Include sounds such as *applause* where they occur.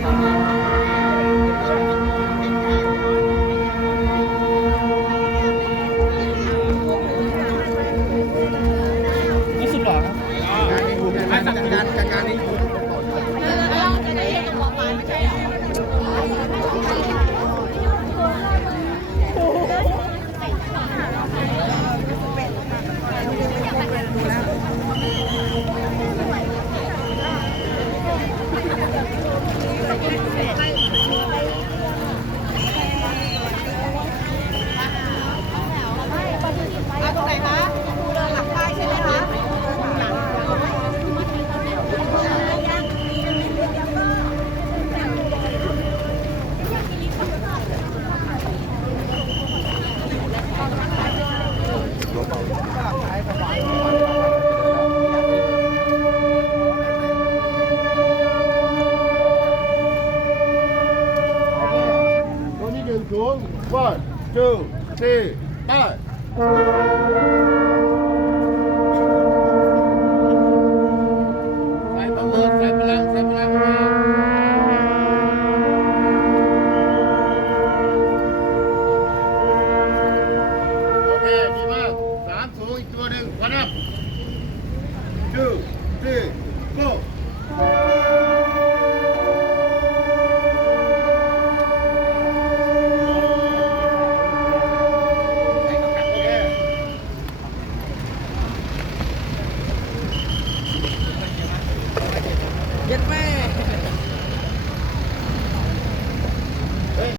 Yeah. *laughs* One, two, three, five. Two, three, four.